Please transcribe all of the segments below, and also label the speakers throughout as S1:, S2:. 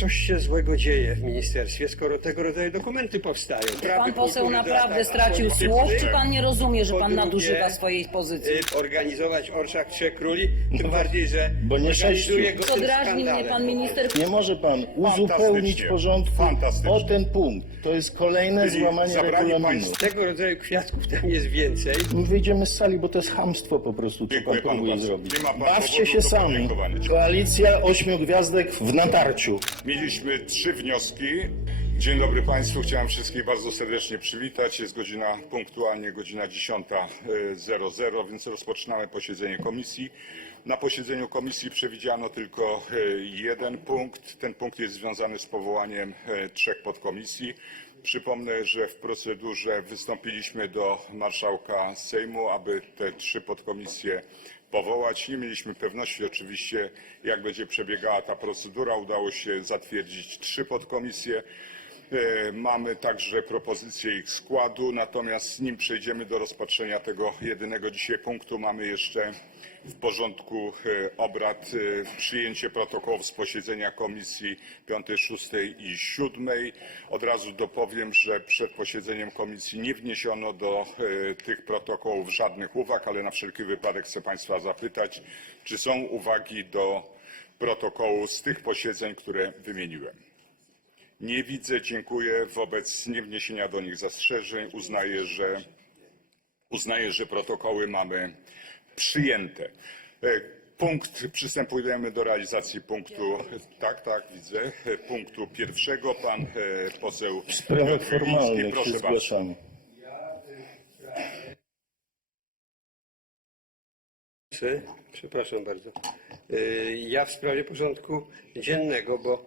S1: coś się złego dzieje w ministerstwie, skoro tego rodzaju dokumenty powstają.
S2: Pan poseł naprawdę stracił
S1: drugie-
S2: czy pan nie rozumie, że pan nadużywa swojej pozycji?
S1: y, organizować orszak Trzech Króli, tym bardziej, że
S3: bo nie
S1: organizuje
S3: sześciu.
S1: go
S2: To
S1: tym
S2: drażni mnie
S1: skandalem.
S2: pan minister.
S3: Nie może pan uzupełnić
S4: Fantastycznie.
S3: porządku
S4: Fantastycznie.
S3: o ten punkt. To jest kolejne
S4: Czyli
S3: złamanie regulaminu.
S1: Tego rodzaju kwiatków tam jest więcej.
S3: My wyjdziemy z sali, bo to jest hamstwo po prostu, co
S4: Dziękuję
S3: pan
S4: panu
S3: próbuje
S4: bardzo.
S3: zrobić.
S4: Nie ma pan
S3: Bawcie
S4: powodu
S3: się
S4: do
S3: sami.
S4: podziękowania.
S3: Koalicja ośmiu gwiazdek w natarciu.
S4: Mieliśmy trzy wnioski. Dzień dobry Państwu, chciałem wszystkich bardzo serdecznie przywitać. Jest godzina punktualnie, godzina 10.00, więc rozpoczynamy posiedzenie komisji. Na posiedzeniu komisji przewidziano tylko e, jeden punkt. Ten punkt jest związany z powołaniem e, trzech podkomisji. Przypomnę, że w procedurze wystąpiliśmy do marszałka Sejmu, aby te trzy podkomisje powołać. Nie mieliśmy pewności oczywiście, jak będzie przebiegała ta procedura. Udało się zatwierdzić trzy podkomisje. E, Mamy także propozycję ich składu, natomiast nim przejdziemy do rozpatrzenia tego jedynego dzisiaj punktu, mamy jeszcze w porządku e, obrad e, przyjęcie protokołów z posiedzenia komisji 5, 6 i 7. Od razu dopowiem, że przed posiedzeniem komisji nie wniesiono do tych protokołów żadnych uwag, ale na wszelki wypadek chcę Państwa zapytać, czy są uwagi do protokołu z tych posiedzeń, które wymieniłem. Nie widzę, dziękuję. Wobec niewniesienia do nich zastrzeżeń uznaję, że, uznaję, że protokoły mamy przyjęte. E, Punkt, przystępujemy do realizacji punktu, tak, tak, widzę, e, punktu pierwszego. Pan e, poseł
S3: formalnych się
S4: proszę bardzo.
S3: zgłaszamy.
S1: Przepraszam bardzo. Ja w sprawie porządku dziennego, bo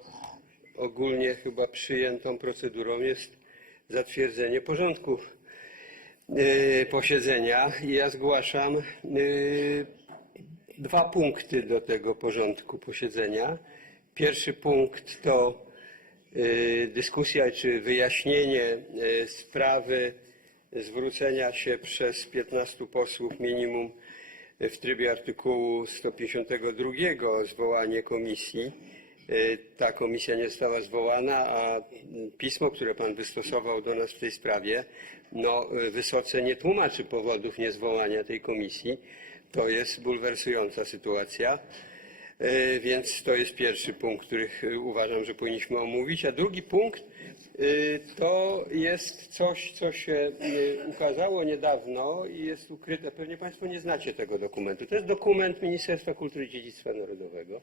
S1: ogólnie chyba przyjętą procedurą jest zatwierdzenie porządku y, posiedzenia ja zgłaszam y, dwa punkty do tego porządku posiedzenia. Pierwszy punkt to y, dyskusja czy wyjaśnienie sprawy zwrócenia się przez 15 posłów minimum w trybie artykułu 152 o zwołanie komisji. Y, Ta komisja nie została zwołana, a pismo, które pan wystosował do nas w tej sprawie, no, y, wysoce nie tłumaczy powodów niezwołania tej komisji. To jest bulwersująca sytuacja. E, Więc to jest pierwszy punkt, który uważam, że powinniśmy omówić. A drugi punkt to jest coś, co się ukazało niedawno i jest ukryte. Pewnie Państwo nie znacie tego dokumentu. To jest dokument Ministerstwa Kultury i Dziedzictwa Narodowego,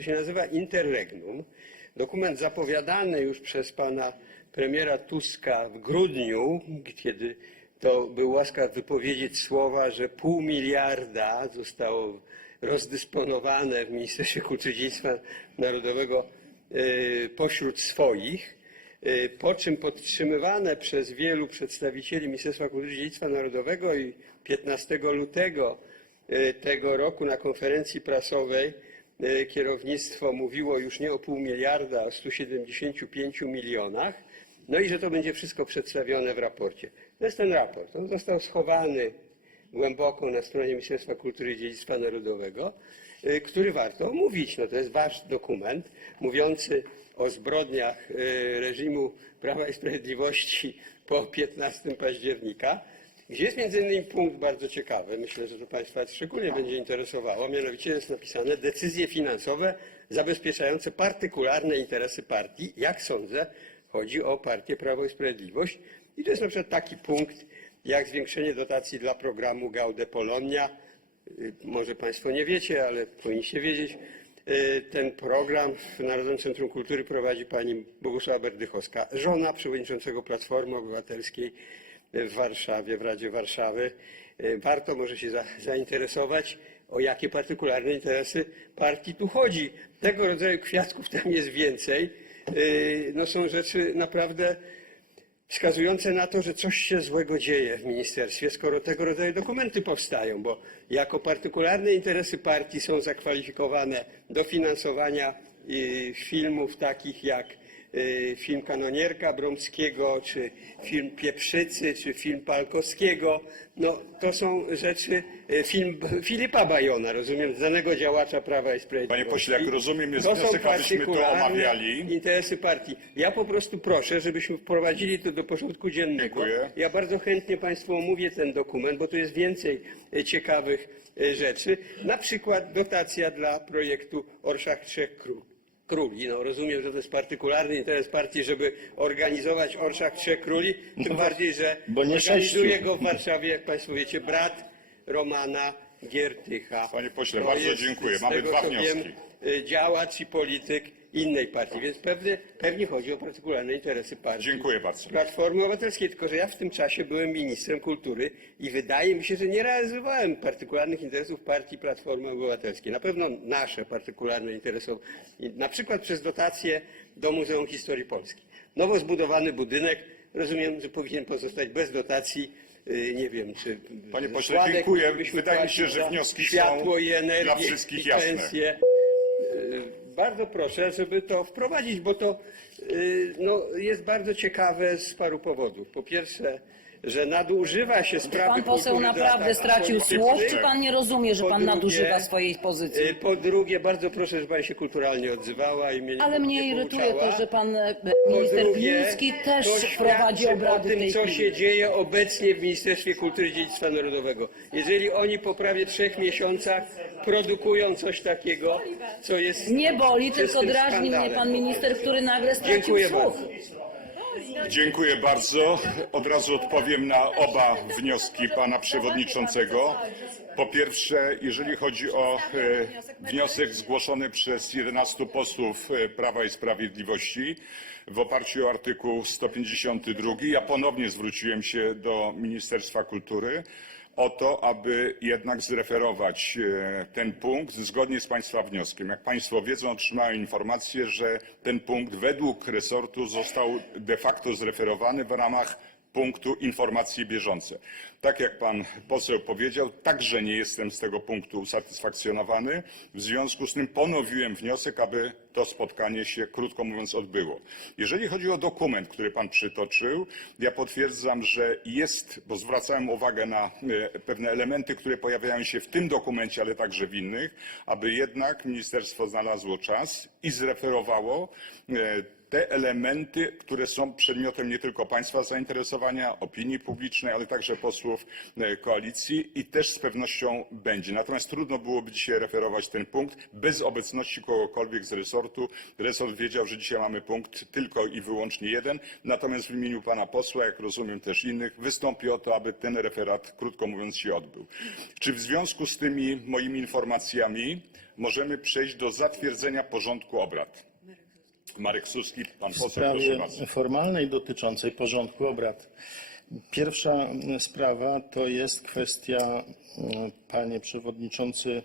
S1: który się nazywa Interregnum. Dokument zapowiadany już przez pana premiera Tuska w grudniu, kiedy to był łaskaw wypowiedzieć słowa, że pół miliarda zostało rozdysponowane w Ministerstwie Kultury i Dziedzictwa Narodowego e, pośród swoich, e, po czym podtrzymywane przez wielu przedstawicieli Ministerstwa Kultury i Dziedzictwa Narodowego i 15 lutego e, tego roku na konferencji prasowej kierownictwo mówiło już nie o pół miliarda, o 175 milionach, no i że to będzie wszystko przedstawione w raporcie. To jest ten raport. On został schowany głęboko na stronie Ministerstwa Kultury i Dziedzictwa Narodowego, y, który warto omówić. No to jest wasz dokument mówiący o zbrodniach y, reżimu Prawa i Sprawiedliwości po 15 października, gdzie jest między innymi punkt bardzo ciekawy, myślę, że to Państwa szczególnie będzie interesowało, mianowicie jest napisane decyzje finansowe zabezpieczające partykularne interesy partii. Jak sądzę, chodzi o partię Prawo i Sprawiedliwość. I to jest na przykład taki punkt, jak zwiększenie dotacji dla programu Gaude Polonia. Y, Może Państwo nie wiecie, ale powinniście wiedzieć. Y, Ten program w Narodowym Centrum Kultury prowadzi pani Bogusława Berdychowska, żona przewodniczącego Platformy Obywatelskiej w Warszawie, w Radzie Warszawy. Y, Warto może się za, zainteresować, o jakie partykularne interesy partii tu chodzi. Tego rodzaju kwiatków tam jest więcej. Y, No są rzeczy naprawdę wskazujące na to, że coś się złego dzieje w ministerstwie, skoro tego rodzaju dokumenty powstają, bo jako partykularne interesy partii są zakwalifikowane do finansowania y, filmów takich jak film Kanonierka Bromskiego, czy film Pieprzycy, czy film Palkowskiego. No, to są rzeczy, y, film Filipa Bajona, rozumiem, znanego działacza Prawa i Sprawiedliwości.
S4: Panie pośle, jak rozumiem, jest
S1: To są
S4: wniosek, abyśmy to omawiali.
S1: interesy partii. Ja po prostu proszę, żebyśmy wprowadzili to do porządku dziennego.
S4: Dziękuję.
S1: Ja bardzo chętnie Państwu omówię ten dokument, bo tu jest więcej e, ciekawych rzeczy. Na przykład dotacja dla projektu Orszak Trzech Kró- Króli. No, rozumiem, że to jest partykularny interes partii, żeby organizować Orszak Trzech Króli, tym bardziej, że
S3: bo nie
S1: organizuje
S3: sześciu.
S1: go w Warszawie, jak Państwo wiecie, brat Romana Giertycha.
S4: Panie pośle,
S1: To
S4: bardzo
S1: jest,
S4: dziękuję.
S1: z
S4: Mamy
S1: tego,
S4: dwa
S1: co
S4: wnioski.
S1: Wiem, y, działacz i polityk innej partii, więc pewnie, pewnie chodzi o partykularne interesy partii.
S4: Dziękuję bardzo.
S1: Platformy Obywatelskiej, tylko że ja w tym czasie byłem ministrem kultury i wydaje mi się, że nie realizowałem partykularnych interesów partii Platformy Obywatelskiej. Na pewno nasze partykularne interesy, na przykład przez dotacje do Muzeum Historii Polski. Nowo zbudowany budynek, rozumiem, że powinien pozostać bez dotacji, y, nie wiem, czy
S4: Panie pośle,
S1: składek,
S4: dziękuję. Wydaje mi się, że wnioski są
S1: i
S4: dla
S1: energię
S4: wszystkich
S1: i
S4: jasne.
S1: pensje. Bardzo proszę, żeby to wprowadzić, bo to y, no, jest bardzo ciekawe z paru powodów. Po pierwsze, że nadużywa się sprawy
S2: Pan poseł naprawdę stracił
S1: politycznych.
S2: słuch, czy pan nie rozumie, że
S1: Po
S2: pan
S1: drugie,
S2: nadużywa swojej pozycji?
S1: y, Po drugie, bardzo proszę, żeby pani się kulturalnie odzywała i mnie nie
S2: Ale mnie
S1: nie
S2: irytuje
S1: pouczała.
S2: to, że pan e,
S1: Po
S2: minister
S1: drugie,
S2: Gliński też
S1: to
S2: prowadzi
S1: świadczy
S2: obrady
S1: o
S2: w
S1: tym,
S2: tej
S1: co
S2: chwili.
S1: się dzieje obecnie w Ministerstwie Kultury i Dziedzictwa Narodowego. Jeżeli oni po prawie trzech miesiącach produkują coś takiego, co jest
S2: Nie boli, tylko drażni mnie
S1: skandalem.
S2: pan minister, który nagle stracił
S1: Dziękuję
S2: słuch.
S1: bardzo.
S4: Dziękuję bardzo. Od razu odpowiem na oba wnioski pana przewodniczącego. Po pierwsze, jeżeli chodzi o e, wniosek zgłoszony przez 11 posłów e, Prawa i Sprawiedliwości w oparciu o artykuł 152, ja ponownie zwróciłem się do Ministerstwa Kultury o to, aby jednak zreferować e, ten punkt zgodnie z Państwa wnioskiem. Jak Państwo wiedzą, otrzymałem informację, że ten punkt według resortu został de facto zreferowany w ramach punktu informacje bieżące. Tak jak pan poseł powiedział, także nie jestem z tego punktu usatysfakcjonowany. W związku z tym ponowiłem wniosek, aby to spotkanie się, krótko mówiąc, odbyło. Jeżeli chodzi o dokument, który pan przytoczył, ja potwierdzam, że jest, bo zwracałem uwagę na e, pewne elementy, które pojawiają się w tym dokumencie, ale także w innych, aby jednak ministerstwo znalazło czas i zreferowało e, te elementy, które są przedmiotem nie tylko Państwa zainteresowania, opinii publicznej, ale także posłów e, koalicji i też z pewnością będzie. Natomiast trudno byłoby dzisiaj referować ten punkt bez obecności kogokolwiek z resortu. Resort wiedział, że dzisiaj mamy punkt tylko i wyłącznie jeden, natomiast w imieniu Pana posła, jak rozumiem też innych, wystąpi o to, aby ten referat, krótko mówiąc, się odbył. Czy w związku z tymi moimi informacjami możemy przejść do zatwierdzenia porządku obrad? Marek Suski, pan
S3: W
S4: poseł, proszę
S3: sprawie
S4: bardzo.
S3: formalnej dotyczącej porządku obrad. Pierwsza sprawa to jest kwestia, mm, panie przewodniczący,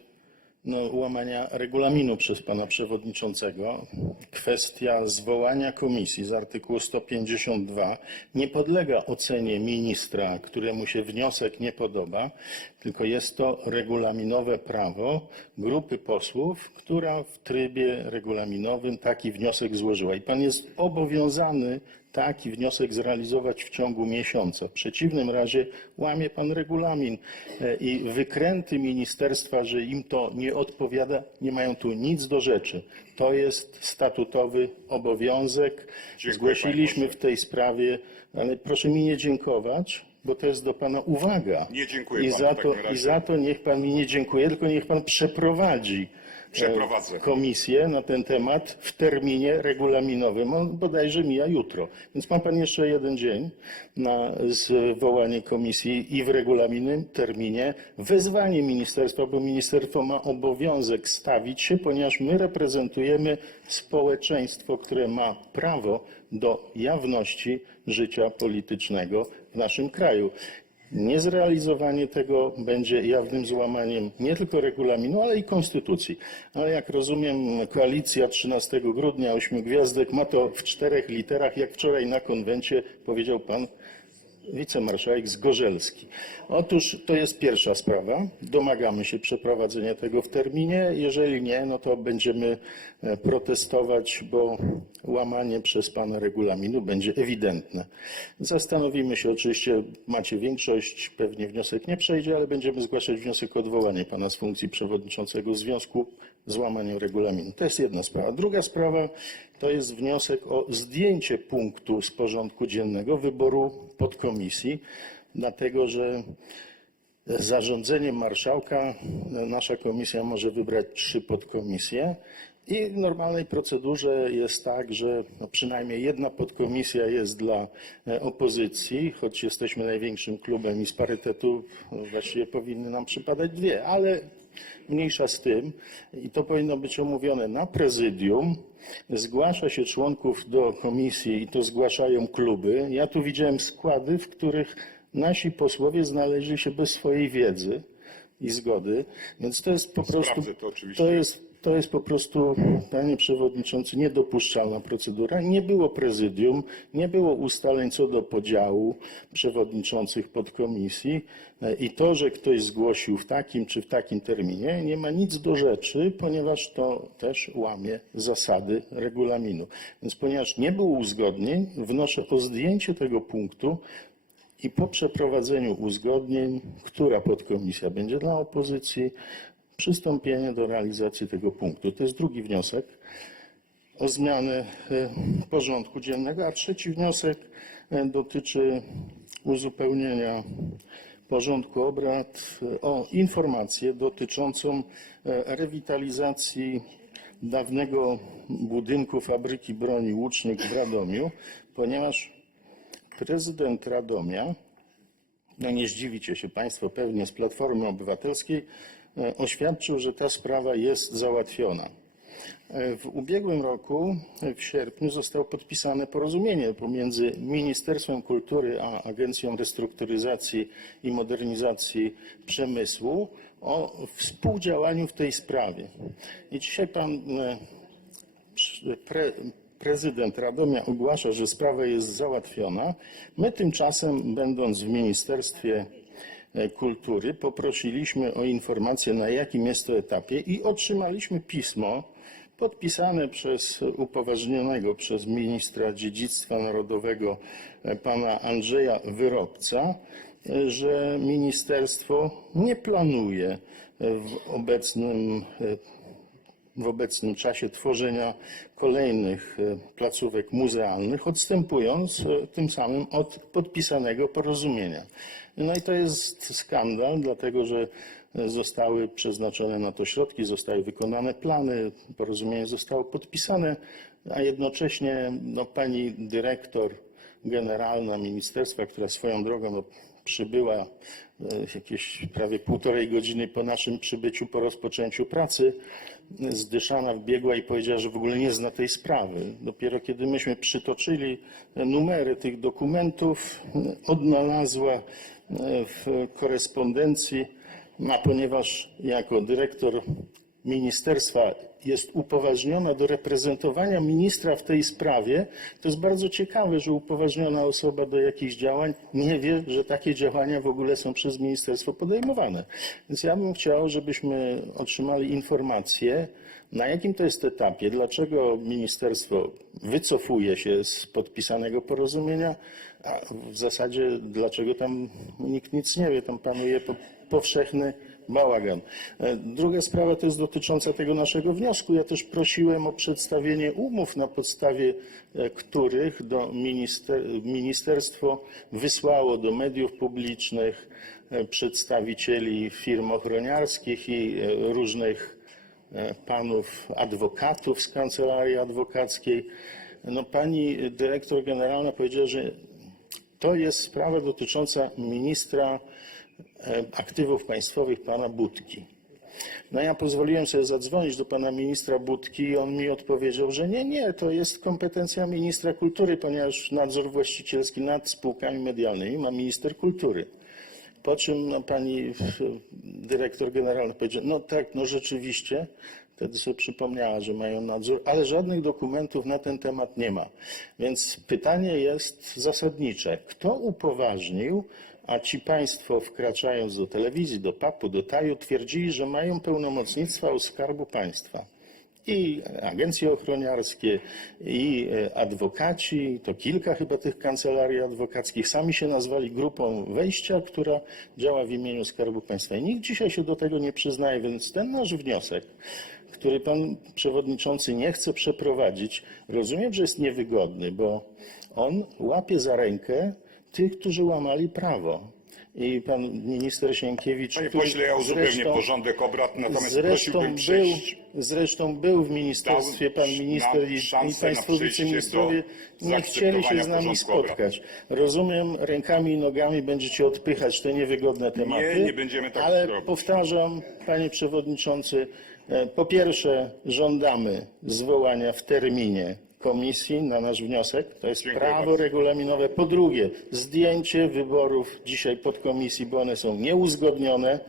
S3: no, łamania regulaminu przez pana przewodniczącego. Kwestia zwołania komisji z artykułu 152 nie podlega ocenie ministra, któremu się wniosek nie podoba, tylko jest to regulaminowe prawo grupy posłów, która w trybie regulaminowym taki wniosek złożyła. I pan jest obowiązany taki wniosek zrealizować w ciągu miesiąca. W przeciwnym razie łamie pan regulamin E, i wykręty ministerstwa, że im to nie odpowiada, nie mają tu nic do rzeczy. To jest statutowy obowiązek.
S4: Dziękuję,
S3: Zgłosiliśmy w tej sprawie, ale proszę mi nie dziękować, bo to jest do pana uwaga.
S4: Nie dziękuję
S3: I
S4: panu
S3: za
S4: w
S3: to,
S4: takim razie.
S3: I za to niech pan mi nie dziękuje, tylko niech pan przeprowadzi e,
S4: Przeprowadzę.
S3: komisję na ten temat w terminie regulaminowym. On bodajże mija jutro. Więc ma pan jeszcze jeden dzień na zwołanie komisji i w regulaminowym terminie wezwanie ministerstwa, bo ministerstwo ma obowiązek stawić się, ponieważ my reprezentujemy społeczeństwo, które ma prawo do jawności życia politycznego w naszym kraju. Niezrealizowanie tego będzie jawnym złamaniem nie tylko regulaminu, ale i konstytucji. Ale jak rozumiem, koalicja 13 grudnia, ośmiu gwiazdek ma to w czterech literach, jak wczoraj na konwencie powiedział pan wicemarszałek Zgorzelski. Otóż to jest pierwsza sprawa. Domagamy się przeprowadzenia tego w terminie. Jeżeli nie, no to będziemy e, protestować, bo łamanie przez pana regulaminu będzie ewidentne. Zastanowimy się, oczywiście macie większość, pewnie wniosek nie przejdzie, ale będziemy zgłaszać wniosek o odwołanie pana z funkcji przewodniczącego związku z łamaniem regulaminu. To jest jedna sprawa. Druga sprawa to jest wniosek o zdjęcie punktu z porządku dziennego wyboru podkomisji, dlatego że zarządzeniem marszałka nasza komisja może wybrać trzy podkomisje i w normalnej procedurze jest tak, że no przynajmniej jedna podkomisja jest dla e, opozycji, choć jesteśmy największym klubem i z parytetu właściwie powinny nam przypadać dwie, ale mniejsza z tym i to powinno być omówione na prezydium. Zgłasza się członków do komisji i to zgłaszają kluby. Ja tu widziałem składy, w których nasi posłowie znaleźli się bez swojej wiedzy i zgody, więc to jest po prostu
S4: Sprawdzę to oczywiście.
S3: to jest to jest po prostu, panie przewodniczący, niedopuszczalna procedura. Nie było prezydium, nie było ustaleń co do podziału przewodniczących podkomisji i to, że ktoś zgłosił w takim czy w takim terminie, nie ma nic do rzeczy, ponieważ to też łamie zasady regulaminu. Więc ponieważ nie było uzgodnień, wnoszę o zdjęcie tego punktu i po przeprowadzeniu uzgodnień, która podkomisja będzie dla opozycji, przystąpienie do realizacji tego punktu. To jest drugi wniosek o zmianę e, porządku dziennego, a trzeci wniosek e, dotyczy uzupełnienia porządku obrad e, o informację dotyczącą rewitalizacji dawnego budynku fabryki broni Łucznik w Radomiu, ponieważ prezydent Radomia no nie zdziwicie się Państwo pewnie z Platformy Obywatelskiej, oświadczył, że ta sprawa jest załatwiona. E, W ubiegłym roku, e, w sierpniu, zostało podpisane porozumienie pomiędzy Ministerstwem Kultury a Agencją Restrukturyzacji i Modernizacji Przemysłu o współdziałaniu w tej sprawie. I dzisiaj pan e, pre, prezydent Radomia ogłasza, że sprawa jest załatwiona. My tymczasem, będąc w Ministerstwie e, Kultury, poprosiliśmy o informację, na jakim jest to etapie i otrzymaliśmy pismo podpisane przez upoważnionego przez ministra dziedzictwa narodowego e, pana Andrzeja Wyrobca, e, że ministerstwo nie planuje e, w obecnym e, w obecnym czasie tworzenia kolejnych e, placówek muzealnych, odstępując e, tym samym od podpisanego porozumienia. No i to jest skandal, dlatego że e, zostały przeznaczone na to środki, zostały wykonane plany, porozumienie zostało podpisane, a jednocześnie no, pani dyrektor generalna ministerstwa, która swoją drogą no, przybyła e, jakieś prawie półtorej godziny po naszym przybyciu, po rozpoczęciu pracy, zdyszana wbiegła i powiedziała, że w ogóle nie zna tej sprawy. Dopiero kiedy myśmy przytoczyli numery tych dokumentów, odnalazła e, w korespondencji, a ponieważ jako dyrektor ministerstwa jest upoważniona do reprezentowania ministra w tej sprawie, to jest bardzo ciekawe, że upoważniona osoba do jakichś działań nie wie, że takie działania w ogóle są przez ministerstwo podejmowane. Więc ja bym chciał, żebyśmy otrzymali informację, na jakim to jest etapie, dlaczego ministerstwo wycofuje się z podpisanego porozumienia, a w zasadzie dlaczego tam nikt nic nie wie, tam panuje po, powszechny bałagan. E, Druga sprawa to jest dotycząca tego naszego wniosku. Ja też prosiłem o przedstawienie umów, na podstawie e, których do minister, ministerstwo wysłało do mediów publicznych e, przedstawicieli firm ochroniarskich i różnych panów adwokatów z kancelarii adwokackiej. No, pani dyrektor generalna powiedziała, że to jest sprawa dotycząca ministra aktywów państwowych, pana Budki. No ja pozwoliłem sobie zadzwonić do pana ministra Budki i on mi odpowiedział, że nie, nie, to jest kompetencja ministra kultury, ponieważ nadzór właścicielski nad spółkami medialnymi ma minister kultury. Po czym no, pani e, dyrektor generalna powiedziała, no tak, no rzeczywiście, Wtedy sobie przypomniała, że mają nadzór, ale żadnych dokumentów na ten temat nie ma. Więc pytanie jest zasadnicze. Kto upoważnił, a ci państwo wkraczając do telewizji, do PAP-u, do TAJU twierdzili, że mają pełnomocnictwa u Skarbu Państwa? i agencje ochroniarskie, i e, adwokaci, to kilka chyba tych kancelarii adwokackich, sami się nazwali grupą wejścia, która działa w imieniu Skarbu Państwa. I nikt dzisiaj się do tego nie przyznaje, więc ten nasz wniosek, który pan przewodniczący nie chce przeprowadzić, rozumiem, że jest niewygodny, bo on łapie za rękę tych, którzy łamali prawo. I pan minister Sienkiewicz,
S4: Panie pośle, ja uzupełnię porządek obrad, natomiast
S3: Zresztą był,
S4: przejść
S3: zresztą był w ministerstwie pan minister i,
S4: nam
S3: i
S4: szansę na
S3: państwo
S4: przejście
S3: wiceministrowie
S4: do
S3: nie chcieli się z nami
S4: porządku
S3: spotkać. Rozumiem, rękami i nogami będziecie odpychać te niewygodne tematy.
S4: nie będziemy tak
S3: Ale
S4: robić.
S3: powtarzam, panie przewodniczący, po pierwsze żądamy zwołania w terminie komisji na nasz wniosek. To jest
S4: Dziękuję
S3: prawo
S4: bardzo.
S3: regulaminowe. Po drugie, zdjęcie wyborów dzisiaj podkomisji, bo one są nieuzgodnione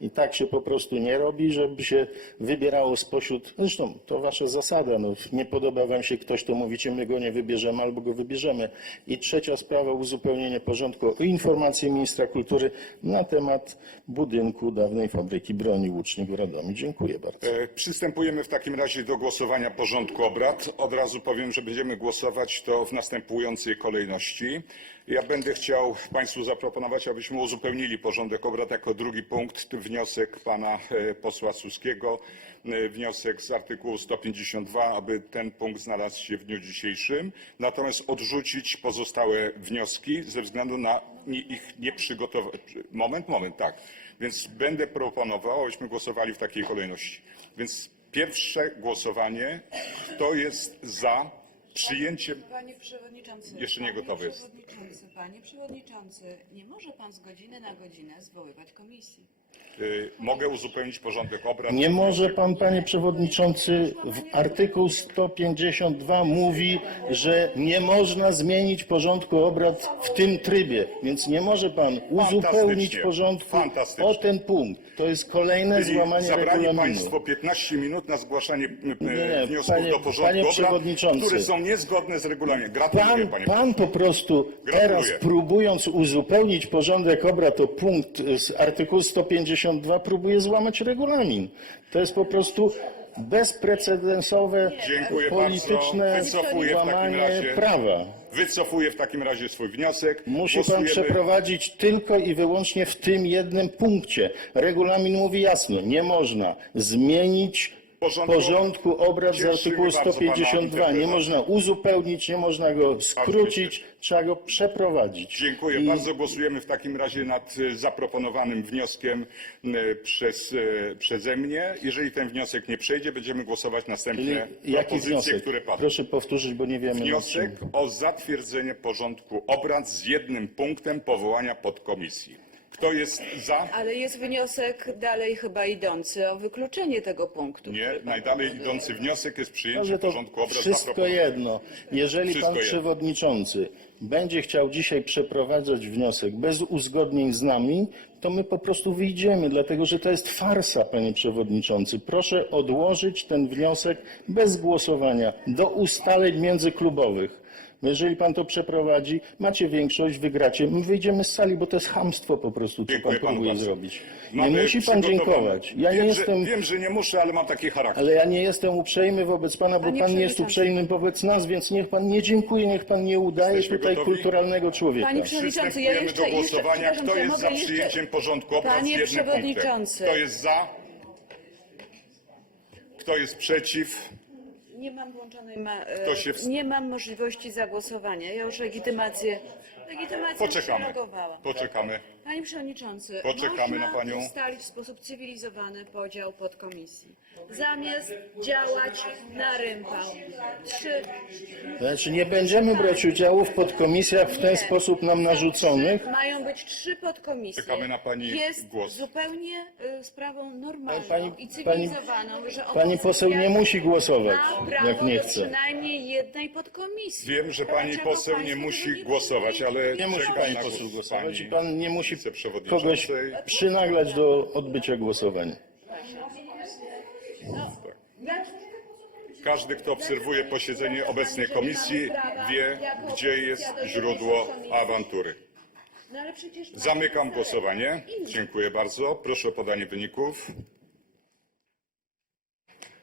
S3: i tak się po prostu nie robi, żeby się wybierało spośród. Zresztą to wasza zasada. No, nie podoba wam się ktoś, to mówicie, my go nie wybierzemy albo go wybierzemy. I trzecia sprawa, uzupełnienie porządku o informację ministra kultury na temat budynku dawnej fabryki broni łucznik w Radomiu. Dziękuję bardzo.
S4: E, Przystępujemy w takim razie do głosowania porządku obrad. Od razu powiem, że będziemy głosować to w następującej kolejności. Ja będę chciał Państwu zaproponować, abyśmy uzupełnili porządek obrad jako drugi punkt wniosek pana e, posła Suskiego, e, wniosek z artykułu 152, aby ten punkt znalazł się w dniu dzisiejszym, natomiast odrzucić pozostałe wnioski ze względu na ich nieprzygotowanie. Moment, moment, tak. Więc będę proponował, abyśmy głosowali w takiej kolejności. Więc pierwsze głosowanie, kto jest za przyjęciem.
S5: Panie Przewodniczący.
S4: Jeszcze nie
S5: panie
S4: gotowy jest.
S5: Przewodniczący, Panie Przewodniczący, nie może Pan z godziny na godzinę zwoływać komisji.
S4: Y, mogę uzupełnić porządek obrad.
S3: Nie może pan, panie przewodniczący, w artykuł 152 mówi, że nie można zmienić porządku obrad w tym trybie, więc nie może pan uzupełnić
S4: Fantastycznie.
S3: porządku
S4: Fantastycznie.
S3: o ten punkt. To jest kolejne
S4: Czyli
S3: złamanie
S4: zabrali
S3: regulaminu.
S4: Państwo 15 minut na zgłaszanie y, y,
S3: nie,
S4: wniosków
S3: panie-
S4: do porządku
S3: panie
S4: obrad,
S3: przewodniczący.
S4: które są niezgodne z regulaminem. Gratuluję,
S3: Pan,
S4: panie
S3: pan po prostu teraz
S4: Gratuluję.
S3: próbując uzupełnić porządek obrad o punkt z artykułu 152 próbuje złamać regulamin. To jest po prostu bezprecedensowe
S4: Dziękuję
S3: polityczne
S4: bardzo. Wycofuję w takim
S3: łamanie
S4: razie.
S3: prawa.
S4: Wycofuję w takim razie swój wniosek.
S3: Musi pan
S4: Głosujemy-
S3: przeprowadzić tylko i wyłącznie w tym jednym punkcie. Regulamin mówi jasno, nie można zmienić
S4: Porządku-
S3: porządku obrad z
S4: Cieszymy
S3: artykułu
S4: bardzo pana
S3: 152. Nie można uzupełnić, nie można go skrócić, trzeba go przeprowadzić.
S4: Dziękuję
S3: I
S4: bardzo. Głosujemy w takim razie nad e, zaproponowanym wnioskiem e, przez, e, przeze mnie. Jeżeli ten wniosek nie przejdzie, będziemy głosować
S3: Czyli
S4: następnie
S3: jaki
S4: propozycje,
S3: wniosek?
S4: które padły.
S3: Proszę powtórzyć, bo nie wiemy.
S4: Wniosek o zatwierdzenie porządku obrad z jednym punktem powołania podkomisji. Kto jest za?
S5: Ale jest wniosek dalej chyba idący o wykluczenie tego punktu.
S4: Nie.
S5: który pan
S4: Najdalej
S5: proponuje.
S4: idący wniosek jest przyjęcie
S3: to
S4: porządku obrad
S3: wszystko
S4: zaproponowanego.
S3: jedno. Jeżeli
S4: Wszystko
S3: pan
S4: jedno.
S3: przewodniczący będzie chciał dzisiaj przeprowadzać wniosek bez uzgodnień z nami, to my po prostu wyjdziemy, dlatego że to jest farsa, panie przewodniczący. Proszę odłożyć ten wniosek bez głosowania do ustaleń międzyklubowych. Jeżeli pan to przeprowadzi, macie większość, wygracie, my wyjdziemy z sali, bo to jest chamstwo po prostu, co pan
S4: Dziękuję panu
S3: próbuje
S4: bardzo.
S3: zrobić. Nie
S4: Mamy
S3: musi pan
S4: przygotowane-
S3: dziękować. Ja nie
S4: wiem,
S3: jestem
S4: Że, wiem, że nie muszę, ale mam taki charakter.
S3: ale ja nie jestem uprzejmy wobec pana, bo
S5: Panie
S3: pan nie jest
S5: przewodniczący.
S3: uprzejmy wobec nas, więc niech pan nie dziękuje, niech pan nie udaje
S4: Jesteśmy
S3: tutaj
S4: gotowi?
S3: kulturalnego człowieka.
S5: Panie przewodniczący, ja
S4: Przystępujemy
S5: jeszcze,
S4: do
S5: jeszcze,
S4: głosowania.
S5: przepraszam,
S4: Kto
S5: czy ja
S4: jest za
S5: mogę jeszcze-
S4: przyjęciem porządku obrad z
S5: Panie
S4: jednym punktem?
S5: przewodniczący.
S4: Kto jest za? Kto jest przeciw?
S5: Nie mam włączonej ma, e,
S4: Kto się wst-
S5: nie mam możliwości zagłosowania. Ja już legitymację, legitymację
S4: Poczekamy.
S5: przelogowałam.
S4: Poczekamy.
S5: Panie Przewodniczący,
S4: Poczekamy
S5: można
S4: na panią.
S5: ustalić w sposób cywilizowany podział podkomisji. Zamiast działać na rympał. Trzy,
S3: Znaczy nie będziemy brać udziału w podkomisjach w ten sposób nam narzuconych.
S5: Mają być trzy podkomisje.
S4: Czekamy na pani
S5: Jest
S4: głos.
S5: zupełnie y, sprawą normalną
S3: Pani-
S5: i cywilizowaną, że
S3: Pani poseł nie
S5: opozycja
S3: musi głosować,
S5: ma prawo
S3: jak nie
S5: do
S3: chce.
S5: przynajmniej jednej podkomisji.
S4: Wiem, że pani
S5: Dlaczego
S4: poseł nie
S5: państwo
S4: musi
S5: tego
S4: głosować, ale
S3: Nie musi
S4: czekam
S3: pani
S4: na
S3: poseł
S4: głos
S3: głosować
S4: pani
S3: i pan nie musi
S4: wiceprzewodniczącej.
S3: kogoś przynaglać do odbycia głosowania.
S4: Każdy, kto obserwuje posiedzenie obecnej komisji, wie, gdzie jest źródło awantury. Zamykam głosowanie. Dziękuję bardzo. Proszę o podanie wyników.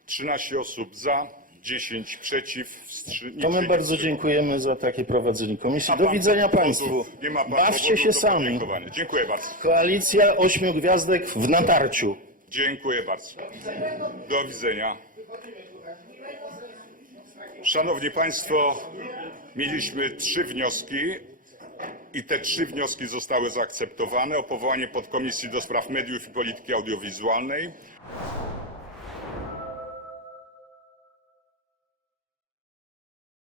S4: 13 osób za, 10 przeciw, wstrzy...
S3: To my bardzo dziękujemy za takie prowadzenie komisji. Do widzenia Państwu.
S4: Nie ma pan
S3: Bawcie
S4: powodu
S3: się
S4: do
S3: sami.
S4: podziękowania. Dziękuję bardzo.
S3: Koalicja ośmiu gwiazdek w natarciu.
S4: Dziękuję bardzo. Do widzenia. Szanowni Państwo, mieliśmy trzy wnioski i te trzy wnioski zostały zaakceptowane o powołanie podkomisji do spraw mediów i polityki audiowizualnej.